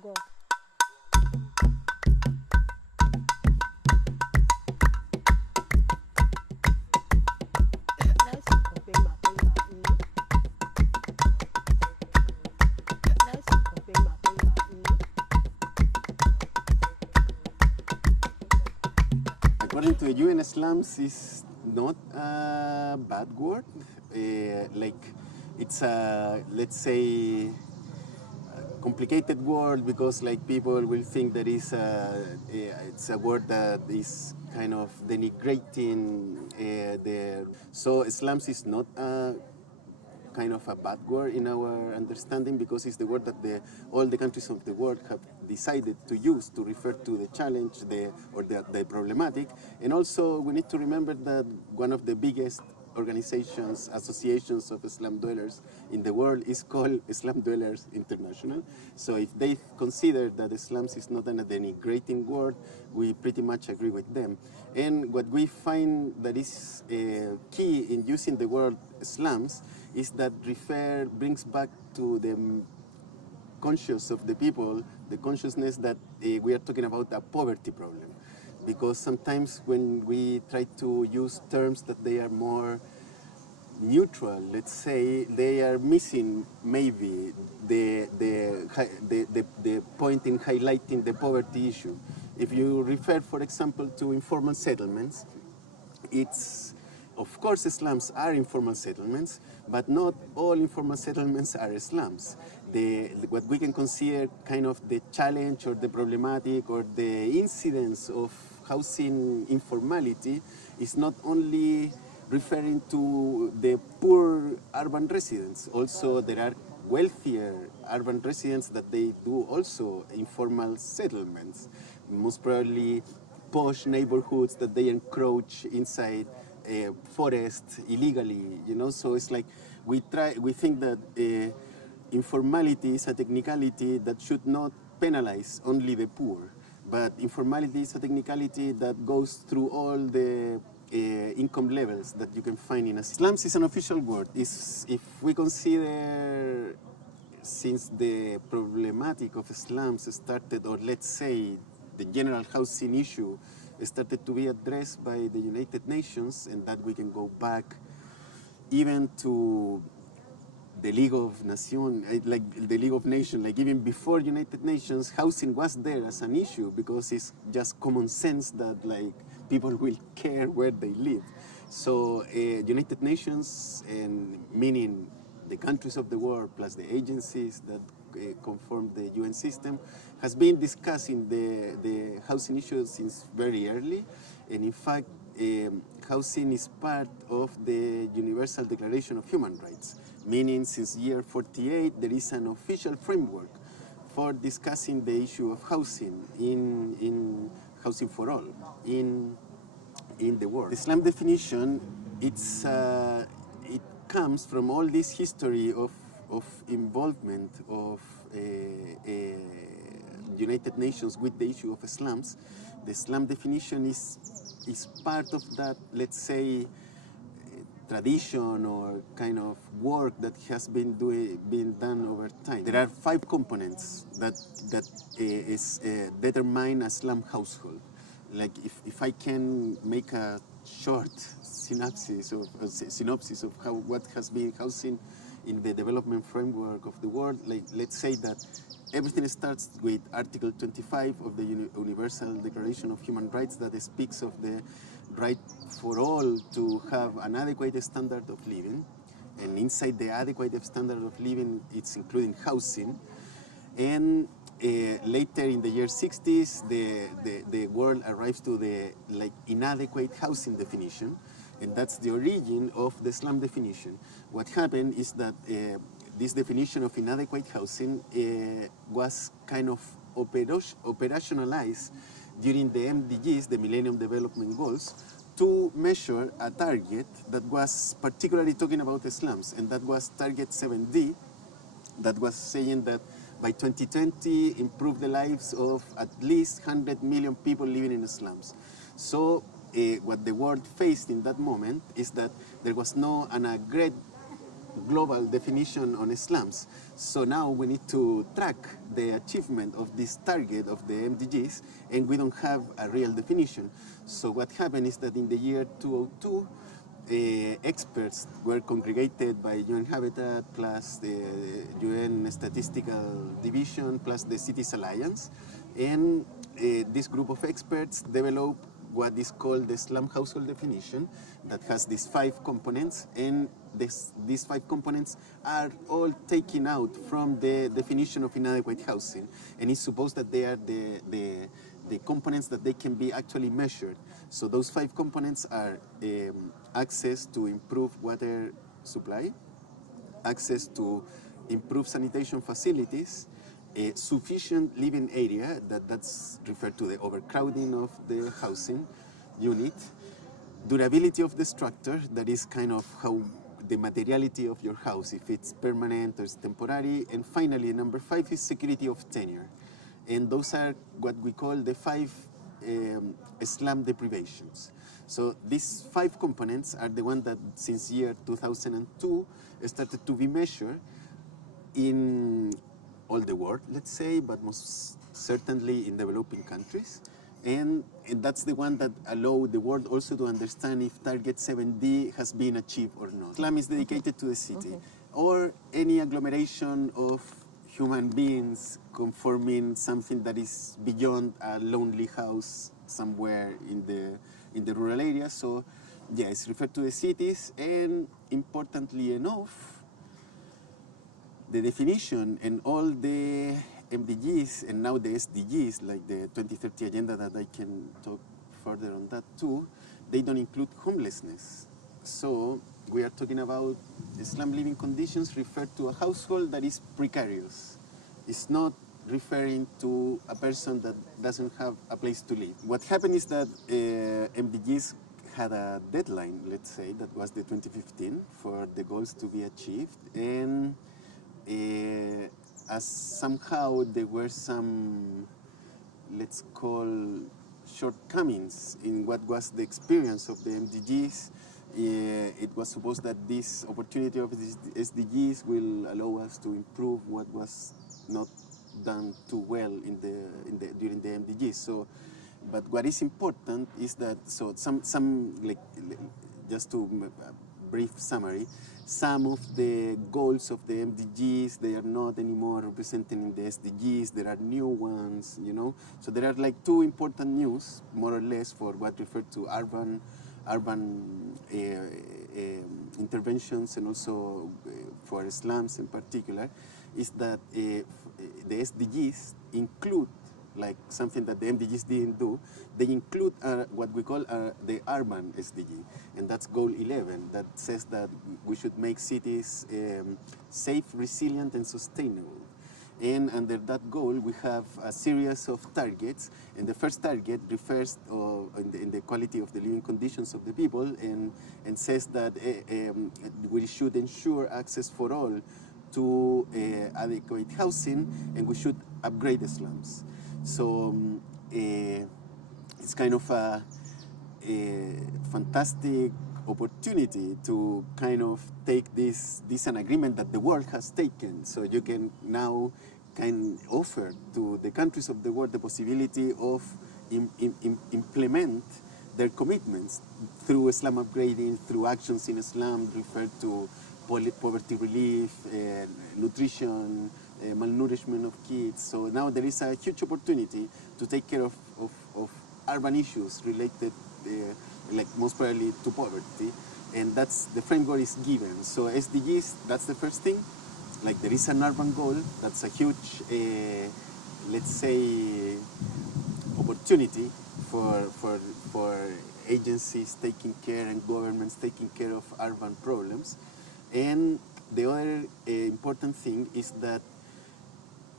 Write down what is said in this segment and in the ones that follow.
go. According to the UN, slums is not a bad word. Like it's a, let's say, complicated word because like people will think that it's a word that is kind of denigrating so slums is not a kind of a bad word in our understanding because it's the word that all the countries of the world have decided to use to refer to the challenge or the problematic. And also we need to remember that one of the biggest associations of slum dwellers in the world is called Slum Dwellers International. So if they consider that the slums is not a denigrating word, we pretty much agree with them. And what we find that is key in using the word slums is that brings back to the conscious of the people, the consciousness that we are talking about a poverty problem. Because sometimes when we try to use terms that they are more neutral, let's say, they are missing maybe the point in highlighting the poverty issue. If you refer, for example, to informal settlements, of course, slums are informal settlements, but not all informal settlements are slums. What we can consider kind of the challenge or the problematic or the incidence of housing informality is not only referring to the poor urban residents. Also, there are wealthier urban residents that they do also informal settlements, most probably posh neighborhoods that they encroach inside forest illegally, you know. So it's like we think that informality is a technicality that should not penalize only the poor, but informality is a technicality that goes through all the income levels that you can find in a slums is an official word. If we consider since the problematic of slums started, or let's say the general housing issue started to be addressed by the United Nations, and that we can go back even to the League of Nations, like even before United Nations, housing was there as an issue because it's just common sense that like people will care where they live. So United Nations, and meaning the countries of the world plus the agencies that conform the UN system, has been discussing the housing issue since very early. And in fact, housing is part of the Universal Declaration of Human Rights, meaning since year 48 there is an official framework for discussing the issue of housing in housing for all in the world. The slum definition, it comes from all this history of involvement of United Nations with the issue of slums. The slum definition is part of that, let's say, tradition or kind of work that has been done over time. There are 5 components that determine a slum household. Like if I can make a short synopsis of what has been housing in the development framework of the world, like let's say that everything starts with Article 25 of the Universal Declaration of Human Rights that speaks of the right for all to have an adequate standard of living, and inside the adequate standard of living, it's including housing. And later in the year 60s, the world arrives to the inadequate housing definition, and that's the origin of the slum definition. What happened is that this definition of inadequate housing was kind of operationalized during the MDGs, the Millennium Development Goals, to measure a target that was particularly talking about the slums, and that was target 7D, that was saying that by 2020, improve the lives of at least 100 million people living in the slums. So what the world faced in that moment is that there was no an global definition on slums. So now we need to track the achievement of this target of the MDGs, and we don't have a real definition. So what happened is that in the year 2002, experts were congregated by UN Habitat plus the UN Statistical Division plus the Cities Alliance, and this group of experts developed what is called the slum household definition that has these 5 components, and these 5 components are all taken out from the definition of inadequate housing, and it's supposed that they are the components that they can be actually measured. So those 5 components are access to improved water supply, access to improved sanitation facilities, a sufficient living area, that's referred to the overcrowding of the housing unit, durability of the structure, that is kind of how the materiality of your house, if it's permanent or it's temporary, and finally number 5 is security of tenure. And those are what we call the 5 slum deprivations. So these 5 components are the ones that since year 2002 started to be measured in all the world, let's say, but most certainly in developing countries. And that's the one that allow the world also to understand if target 7D has been achieved or not. Slum is dedicated to the city, or any agglomeration of human beings conforming something that is beyond a lonely house somewhere in the rural area. So yeah, it's referred to the cities, and importantly enough, the definition and all the MDGs and now the SDGs, like the 2030 agenda that I can talk further on that too, they don't include homelessness. So we are talking about slum living conditions referred to a household that is precarious. It's not referring to a person that doesn't have a place to live. What happened is that MDGs had a deadline, let's say, that was the 2015 for the goals to be achieved, and as somehow there were some, let's call, shortcomings in what was the experience of the MDGs, it was supposed that this opportunity of these SDGs will allow us to improve what was not done too well during the MDGs. So, but what is important is that, so just to brief summary, some of the goals of the MDGs, they are not anymore represented in the SDGs. There are new ones, you know. So there are like 2 important news, more or less, for what referred to urban interventions, and also for slums in particular, is that the SDGs include, like something that the MDGs didn't do, they include what we call the urban SDG, and that's goal 11, that says that we should make cities safe, resilient, and sustainable. And under that goal, we have a series of targets, and the first target refers in the quality of the living conditions of the people, and says that we should ensure access for all to adequate housing, and we should upgrade the slums. So it's kind of a fantastic opportunity to kind of take this an agreement that the world has taken. So you can now offer to the countries of the world the possibility of implement their commitments through slum upgrading, through actions in slum referred to poverty relief, nutrition, malnourishment of kids. So now there is a huge opportunity to take care of urban issues related, like most probably to poverty, and that's the framework is given. So SDGs, that's the first thing. Like there is an urban goal, that's a huge, let's say, opportunity for agencies taking care and governments taking care of urban problems. And the other important thing is that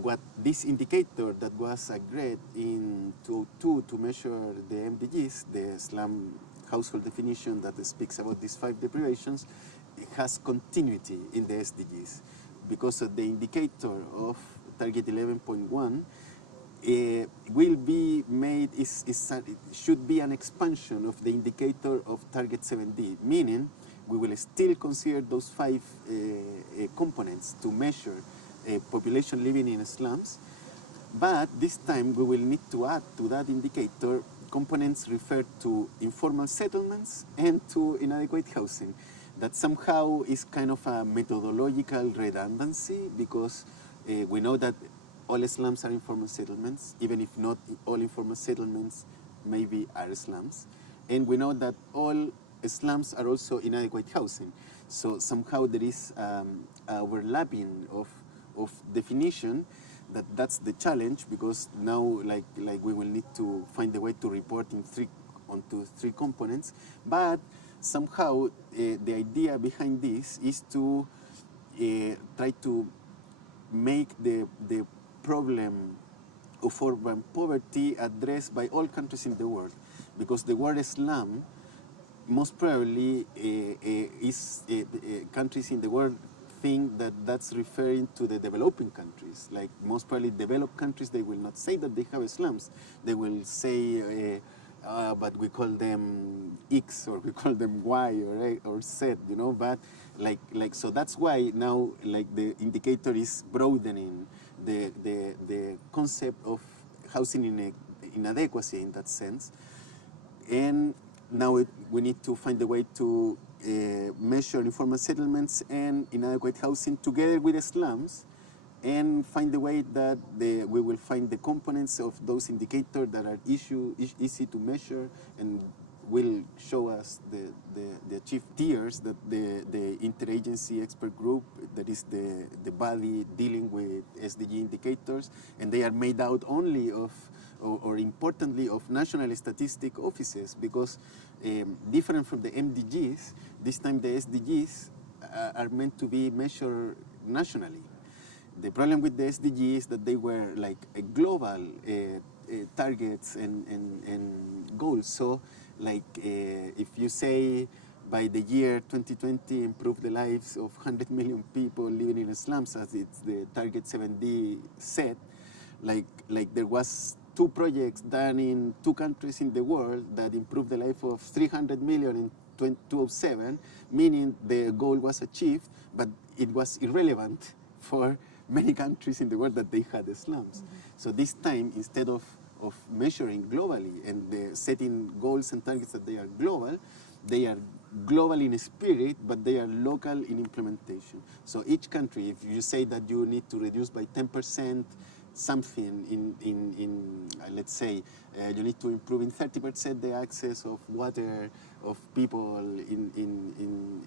what this indicator that was agreed in 2002 to measure the MDGs, the slum household definition that speaks about these 5 deprivations, it has continuity in the SDGs, because of the indicator of target 11.1 will be made, it should be an expansion of the indicator of target 7D, meaning we will still consider those 5 components to measure population living in slums. But this time we will need to add to that indicator components referred to informal settlements and to inadequate housing. That somehow is kind of a methodological redundancy, because we know that all slums are informal settlements, even if not all informal settlements maybe are slums. And we know that all slums are also inadequate housing. So somehow there is overlapping of definition. That's the challenge, because now like we will need to find a way to report onto 3 components. But somehow the idea behind this is to try to make the problem of urban poverty addressed by all countries in the world, because the word slum most probably countries in the world think that that's referring to the developing countries. Like most probably developed countries, they will not say that they have slums. They will say, but we call them X, or we call them Y, or Z, you know. But so that's why now the indicator is broadening the concept of housing inadequacy in that sense. And now we need to find a way to measure informal settlements and inadequate housing together with the slums, and find a way that we will find the components of those indicators that are easy to measure, and will show us the chief tiers that the interagency expert group, that is the body dealing with SDG indicators, and they are made out only of, or importantly, of national statistic offices, because different from the MDGs, this time the SDGs are meant to be measured nationally. The problem with the SDGs is that they were like a global targets and goals. So like if you say by the year 2020 improve the lives of 100 million people living in slums, as it's the target 7D said, like there was 2 projects done in 2 countries in the world that improved the life of 300 million in 2007, meaning the goal was achieved, but it was irrelevant for many countries in the world that they had slums. Mm-hmm. So this time, instead of measuring globally and setting goals and targets that they are global in spirit, but they are local in implementation. So each country, if you say that you need to reduce by 10% something in let's say, you need to improve in 30% the access of water of people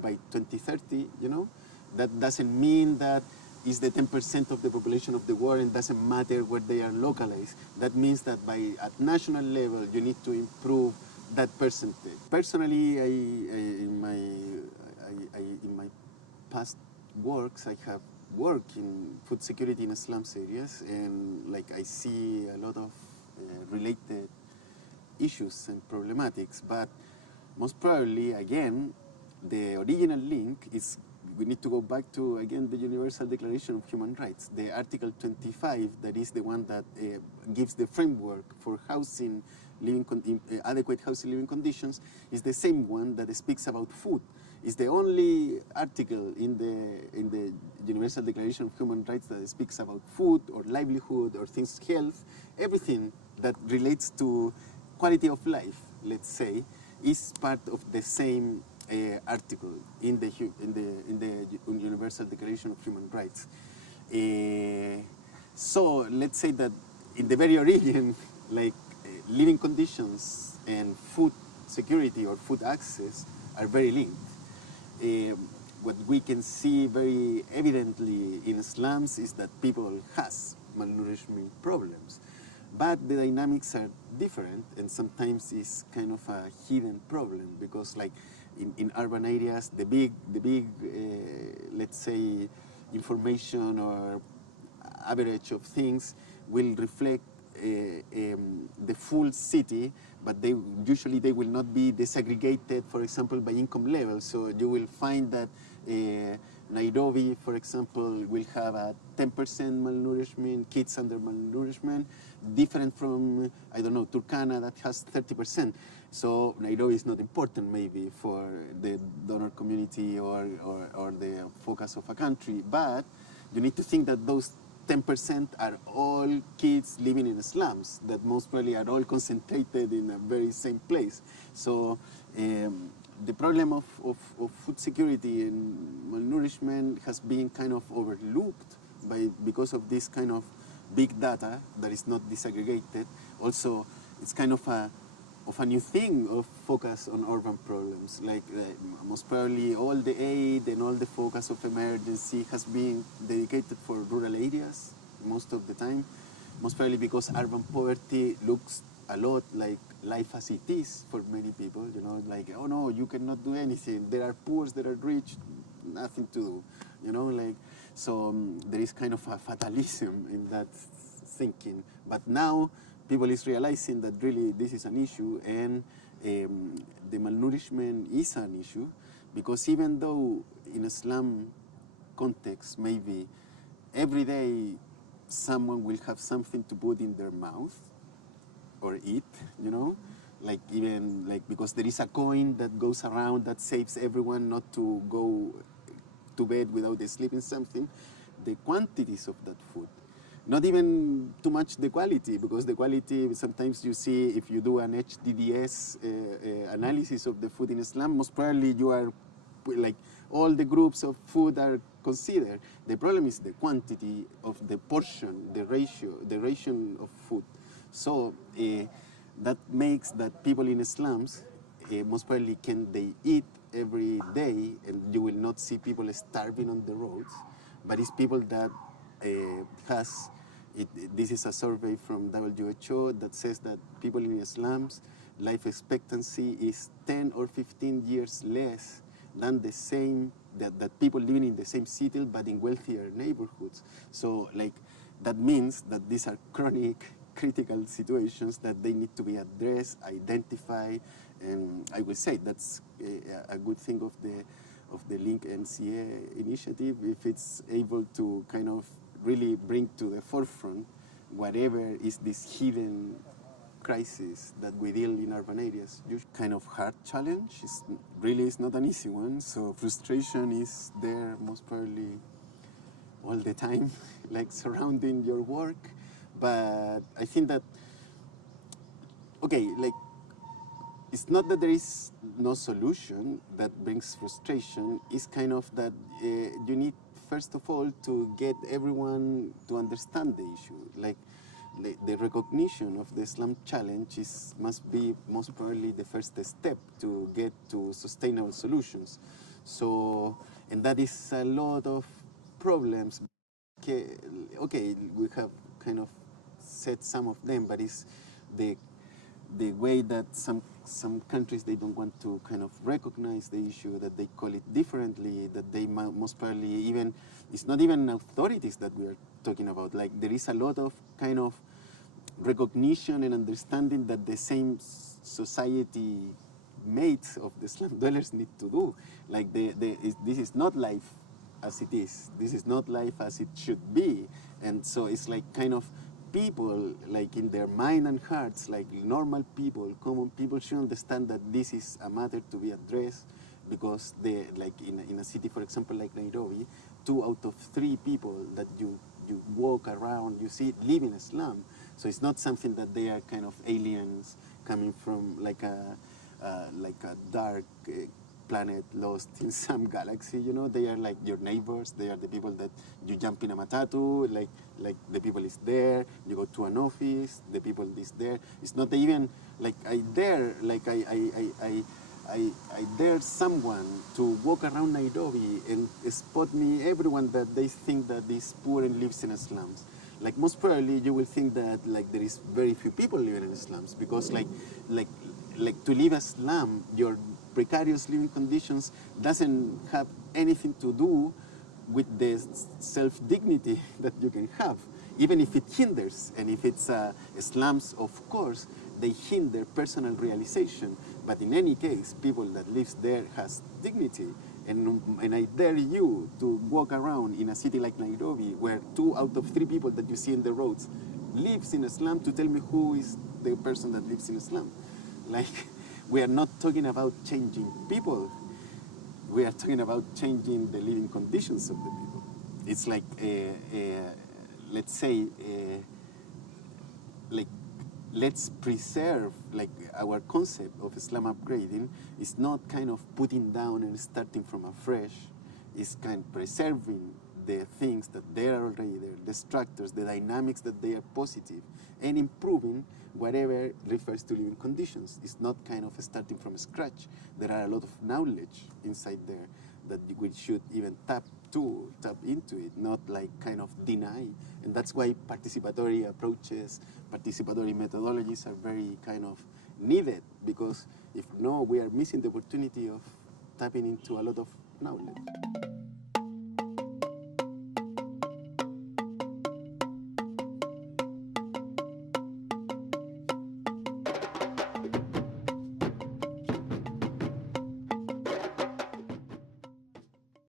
by 2030, you know, that doesn't mean that is the 10% of the population of the world, and doesn't matter where they are localized. That means that at national level, you need to improve that percentage. Personally, in my past works, I have worked in food security in slums areas, and like I see a lot of related issues and problematics. But most probably, again, the original link is, we need to go back to, again, the Universal Declaration of Human Rights, the Article 25, that is the one that gives the framework for housing, adequate housing living conditions, is the same one that speaks about food. It's the only article in the Universal Declaration of Human Rights that speaks about food or livelihood or things, health, everything that relates to quality of life, let's say, is part of the same article in the Universal Declaration of Human Rights. So let's say that in the very origin, like living conditions and food security or food access are very linked. What we can see very evidently in slums is that people has malnourishment problems, but the dynamics are different, and sometimes it's kind of a hidden problem, because like in urban areas, the big let's say, information or average of things will reflect the full city, but usually they will not be disaggregated, for example, by income level. So you will find that Nairobi, for example, will have a 10% malnourishment, kids under malnourishment, different from, I don't know, Turkana that has 30%. So Nairobi is not important maybe for the donor community or the focus of a country, but you need to think that those 10% are all kids living in slums that most probably are all concentrated in a very same place. So the problem of food security and malnourishment has been kind of overlooked because of this kind of big data that is not disaggregated. Also, it's kind of a new thing of focus on urban problems. Like most probably all the aid and all the focus of emergency has been dedicated for rural areas most of the time. Most probably because urban poverty looks a lot like life as it is for many people, you know, like, oh no, you cannot do anything. There are poor, there are rich, nothing to do, you know, like, so there is kind of a fatalism in that thinking. But now people is realizing that really this is an issue, and the malnourishment is an issue, because even though in a slum context, maybe every day someone will have something to put in their mouth or eat, you know, like even like, because there is a coin that goes around that saves everyone not to go to bed without sleeping something, the quantities of that food, not even too much the quality, because the quality, sometimes you see, if you do an HDDS analysis of the food in Islam, most probably you are, like, all the groups of food are considered. The problem is the quantity of the portion, the ration of food. So that makes that people in slums, most probably they eat every day, and you will not see people starving on the roads, but it's people that this is a survey from WHO that says that people in slums, life expectancy is 10 or 15 years less than the same, that people living in the same city but in wealthier neighborhoods. So like, that means that these are chronic, critical situations that they need to be addressed, identified, and I will say that's a good thing of the Link NCA initiative, if it's able to kind of really bring to the forefront whatever is this hidden crisis that we deal in urban areas. Kind of hard challenge. It's not an easy one, so frustration is there most probably all the time, like surrounding your work. But I think that, okay, like, it's not that there is no solution that brings frustration. It's kind of that you need, first of all, to get everyone to understand the issue. Like, the recognition of the slum challenge must be most probably the first step to get to sustainable solutions. So, and that is a lot of problems. Okay, we have kind of said some of them, but it's the way that some countries, they don't want to kind of recognize the issue, that they call it differently, that they most probably even, it's not even authorities that we are talking about. Like, there is a lot of kind of recognition and understanding that the same society mates of the slum dwellers need to do. Like, this is not life as it is. This is not life as it should be. And so it's like kind of people, like in their mind and hearts, like normal people, common people, should understand that this is a matter to be addressed, because like in a city, for example, like Nairobi, 2 out of 3 people that you walk around, you see, live in a slum. So it's not something that they are kind of aliens coming from like a dark planet lost in some galaxy, you know. They are like your neighbors. They are the people that you jump in a matatu, like the people is there. You go to an office, the people is there. It's not even like I dare someone to walk around Nairobi and spot me everyone that they think that is poor and lives in slums. Like, most probably you will think that like there is very few people living in slums, because like to live a slum, your precarious living conditions doesn't have anything to do with the self-dignity that you can have, even if it hinders. And if it's slums, of course, they hinder personal realization. But in any case, people that live there has dignity. And I dare you to walk around in a city like Nairobi, where 2 out of 3 people that you see in the roads lives in a slum, to tell me who is the person that lives in a slum. Like, we are not talking about changing people. We are talking about changing the living conditions of the people. It's like, let's say, like, let's preserve, like, our concept of slum upgrading is not kind of putting down and starting from afresh. It's kind of preserving the things that they are already there, the structures, the dynamics that they are positive, and improving whatever refers to living conditions. It's not kind of starting from scratch. There are a lot of knowledge inside there that we should even tap into it, not like kind of deny. And that's why participatory approaches, participatory methodologies are very kind of needed, because if no, we are missing the opportunity of tapping into a lot of knowledge.